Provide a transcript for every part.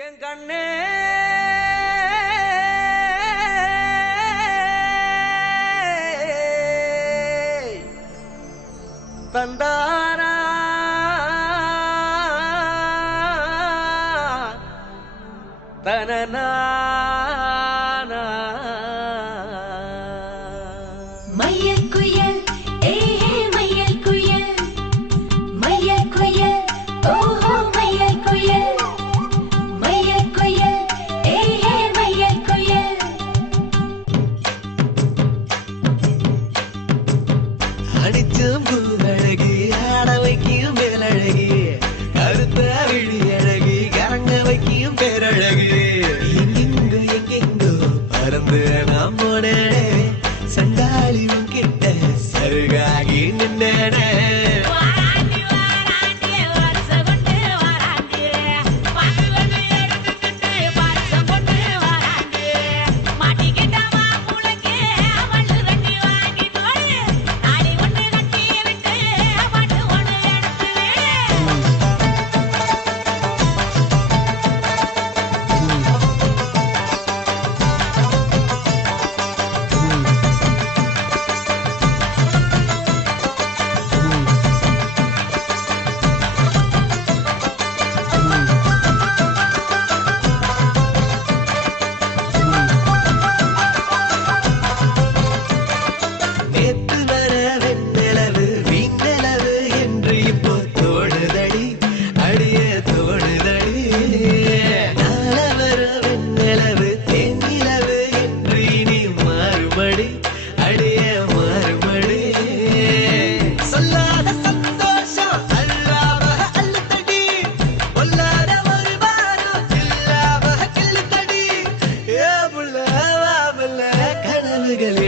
என் கண்ணே தந்தாரா தனனா மையல் குயில் மையல் குயில் மையல் குயில் ஓஹோ மையல் குயில் மையல் குயில் மையல் குயில் அடிச்சும் பூவழகி ஆட வைக்கும் மேலழகி கருத்த விழி அழகி கரங்க வைக்கும் பேரழகி எங்கெங்கோ எங்கெங்கோ பறந்து நாம் போனே சண்டாளி கிட்ட சருகாகி நின்னே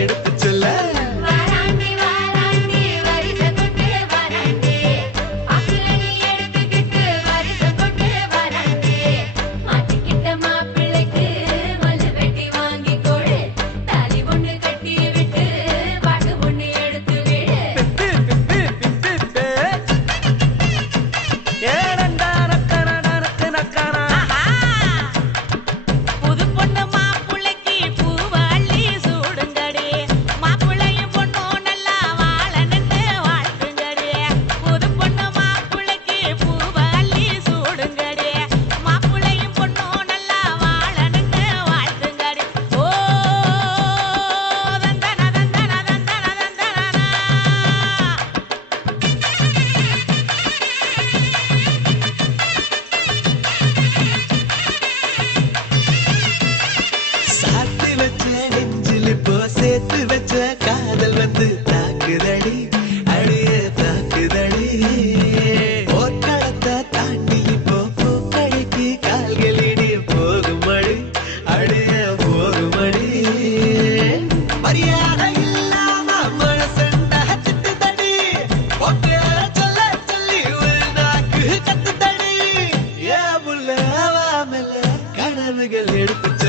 எடுத்து சொல்ல சேர்த்து வச்ச காதல் வந்து தாக்குதடி அடிய தாக்குதடி போர்க்களத்தை தாண்டி இப்போ பூக்கடைக்கு கால்களிடி போகுமடி அடிய போகுமடி மரியாதை இல்லாம மனசண்டா சிட்டுதடி ஒக்கே சொல்ல சொல்லி ஒரு நாக்கு கத்துதடி ஏ புள்ள வாமல கனவுகள் எடுத்து